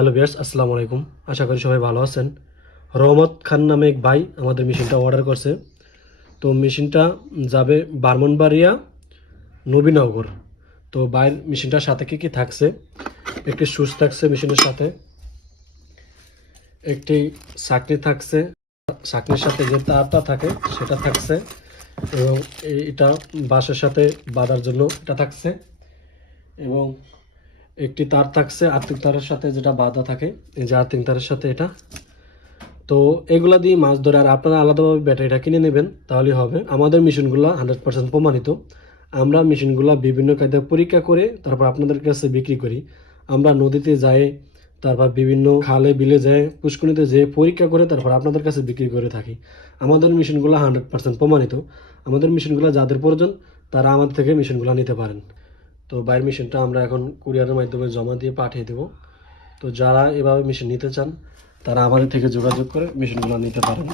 Hello viewers, আসসালামু আলাইকুম। আশা করি সবাই ভালো আছেন। রহমত খান নামে এক ভাই আমাদের মেশিনটা অর্ডার করছে। তো মেশিনটা যাবে ব্রাহ্মণবাড়িয়া নবীনগর। তো ভাইয়ের মেশিনটার সাথে কি থাকছে, একটি সুচ থাকছে মেশিনের সাথে, একটি ছাঁকনি থাকছে, ছাঁকনির সাথে যে তারটা থাকে সেটা থাকছে, এবং এটা বাঁশের সাথে বাঁধার জন্য এটা থাকছে, এবং একটি তার থাকছে আর্থিক তারের সাথে যেটা বাঁধা থাকে, এই যে আর্থিক তারের সাথে এটা। তো এগুলা দিয়ে মাছ ধরে, আর আপনারা আলাদাভাবে ব্যাটারিটা কিনে নেবেন তাহলে হবে। আমাদের মেশিনগুলো 100% প্রমাণিত। আমরা মেশিনগুলো বিভিন্ন কায়দায় পরীক্ষা করে তারপর আপনাদের কাছে বিক্রি করি। আমরা নদীতে যাই, তারপর বিভিন্ন খালে বিলে যায়, পুষ্করিণীতে যেয়ে পরীক্ষা করে তারপর আপনাদের কাছে বিক্রি করে থাকি। আমাদের মেশিনগুলো 100% প্রমাণিত। আমাদের মেশিনগুলো যাদের প্রয়োজন তারা আমাদের থেকে মেশিনগুলো নিতে পারেন। তো বাইরের মেশিনটা আমরা এখন কুরিয়ারের মাধ্যমে জমা দিয়ে পাঠিয়ে দেবো। তো যারা এভাবে মেশিন নিতে চান তারা আমাদের থেকে যোগাযোগ করে মেশিনগুলো নিতে পারেন।